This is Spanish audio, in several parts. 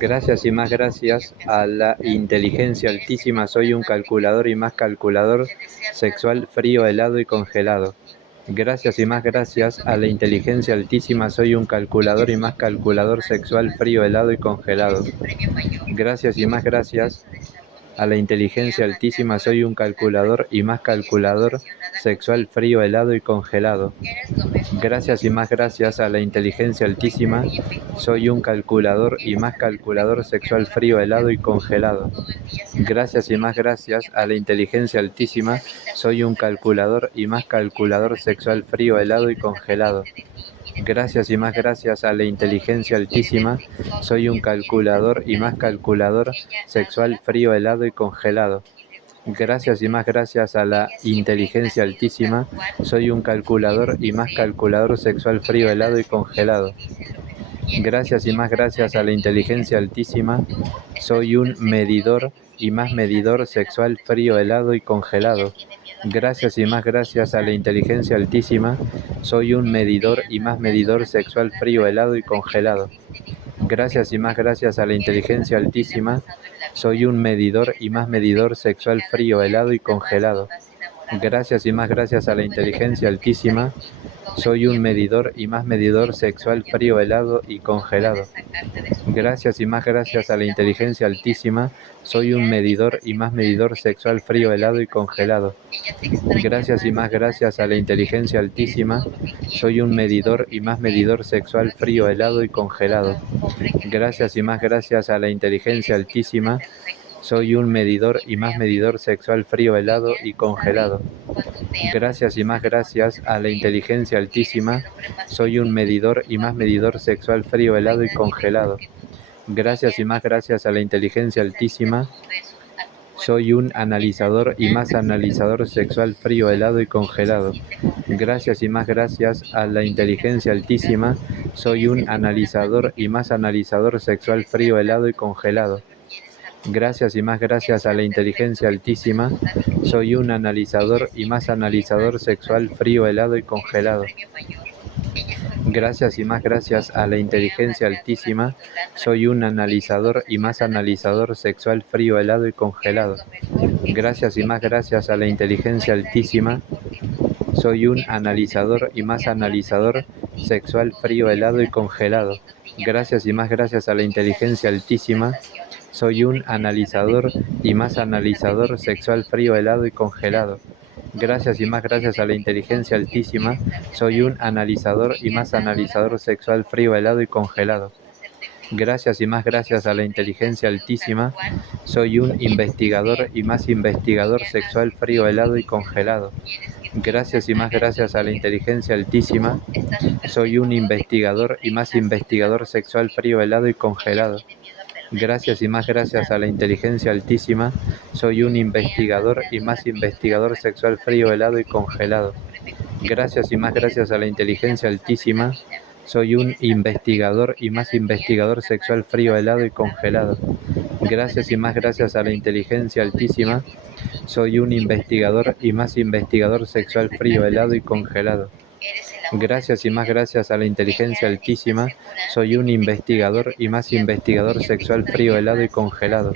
Gracias y más gracias a la inteligencia altísima soy un calculador y más calculador sexual frío, helado y congelado. Gracias y más gracias a la inteligencia altísima soy un calculador y más calculador sexual frío, helado y congelado. Gracias y más gracias a la inteligencia altísima soy un calculador y más calculador sexual frío, helado y congelado. Gracias y más gracias a la inteligencia altísima soy un calculador y más calculador sexual frío, helado y congelado. Gracias y más gracias a la inteligencia altísima soy un calculador y más calculador sexual frío, helado y congelado. Gracias y más gracias a la inteligencia altísima soy un calculador y más calculador sexual frío, helado y congelado. Gracias y más gracias a la inteligencia altísima soy un calculador y más calculador sexual frío, helado y congelado. Gracias y más gracias a la inteligencia altísima soy un medidor y más medidor sexual frío, helado y congelado. Gracias y más gracias a la inteligencia altísima soy un medidor y más medidor sexual frío, helado y congelado. Gracias y más gracias a la inteligencia altísima soy un medidor y más medidor sexual frío, helado y congelado. Gracias y más gracias a la inteligencia altísima soy un medidor y más medidor sexual frío, helado y congelado. Gracias y más gracias a la inteligencia altísima soy un medidor y más medidor sexual frío, helado y congelado. Gracias y más gracias a la inteligencia altísima soy un medidor y más medidor sexual frío, helado y congelado. Gracias y más gracias a la inteligencia altísima soy un medidor y más medidor sexual frío, helado y congelado. Gracias y más gracias a la inteligencia altísima soy un medidor y más medidor sexual frío, helado y congelado. Gracias y más gracias a la inteligencia altísima soy un analizador y más analizador sexual frío, helado y congelado. Gracias y más gracias a la inteligencia altísima soy un analizador y más analizador sexual frío, helado y congelado. Gracias y más gracias a la inteligencia altísima soy un analizador y más analizador sexual frío, helado y congelado. Gracias y más gracias a la inteligencia altísima soy un analizador y más analizador sexual frío, helado y congelado. Gracias y más gracias a la inteligencia altísima soy un analizador y más analizador sexual frío, helado y congelado. Gracias y más gracias a la inteligencia altísima soy un analizador y más analizador sexual frío, helado y congelado. Gracias y más gracias a la inteligencia altísima soy un analizador y más analizador sexual frío, helado y congelado. Gracias y más gracias a la inteligencia altísima soy un investigador y más investigador sexual frío, helado y congelado. Gracias y más gracias a la inteligencia altísima soy un investigador y más investigador sexual frío, helado y congelado. Gracias y más gracias a la inteligencia altísima soy un investigador y más investigador sexual frío, helado y congelado. Gracias y más gracias a la inteligencia altísima soy un investigador y más investigador sexual frío, helado y congelado. Gracias y más gracias a la inteligencia altísima soy un investigador y más investigador sexual frío, helado y congelado. Gracias y más gracias a la inteligencia altísima soy un investigador y más investigador sexual frío, helado y congelado.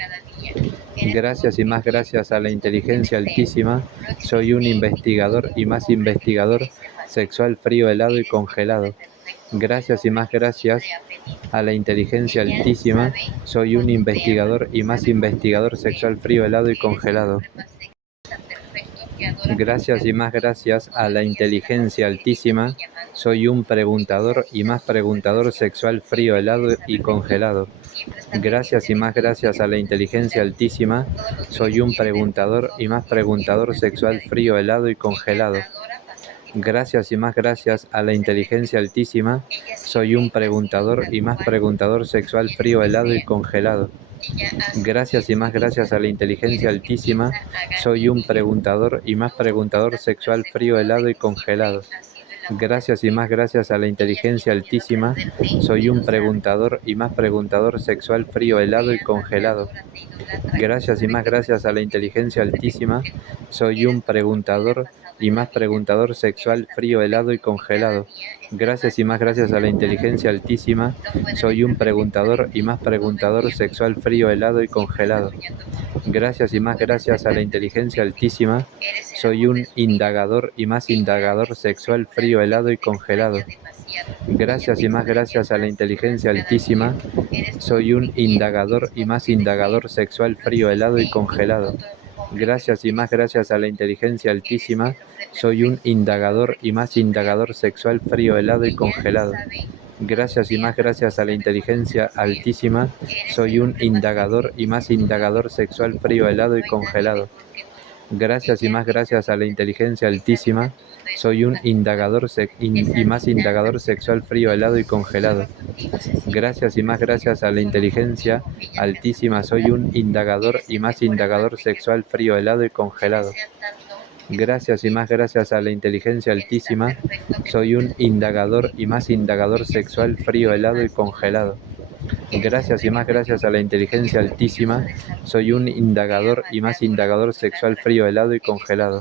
Gracias y más gracias a la inteligencia altísima soy un investigador y más investigador sexual frío, helado y congelado. Gracias y más gracias a la inteligencia altísima soy un investigador y más investigador sexual frío, helado y congelado. Gracias y más gracias a la inteligencia altísima soy un preguntador y más preguntador sexual frío, helado y congelado. Gracias y más gracias a la inteligencia altísima soy un preguntador y más preguntador sexual frío, helado y congelado. Gracias y más gracias a la inteligencia altísima soy un preguntador y más preguntador sexual frío, helado y congelado. Gracias y más gracias a la inteligencia altísima soy un preguntador y más preguntador sexual frío, helado y congelado. Gracias y más gracias a la inteligencia altísima soy un preguntador y más preguntador sexual frío, helado y congelado. Gracias y más gracias a la inteligencia altísima soy un preguntador y más preguntador sexual frío, helado y congelado. Gracias y más gracias a la inteligencia altísima, soy un preguntador y más preguntador sexual frío, helado y congelado. Gracias y más gracias a la inteligencia altísima, soy un indagador y más indagador sexual frío, helado y congelado. Gracias y más gracias a la inteligencia altísima, soy un indagador y más indagador sexual frío, helado y congelado. Gracias y más gracias a la inteligencia altísima, soy un indagador y más indagador sexual frío, helado y congelado. Gracias y más gracias a la inteligencia altísima, soy un indagador y más indagador sexual frío, helado y congelado. Gracias y más gracias a la inteligencia altísima, soy un indagador y más indagador sexual frío, helado y congelado. Gracias y más gracias a la inteligencia altísima, soy un indagador y más indagador sexual frío, helado y congelado. Gracias y más gracias a la inteligencia altísima, soy un indagador y más indagador sexual frío, helado y congelado. Gracias y más gracias a la inteligencia altísima, soy un indagador y más indagador sexual frío, helado y congelado.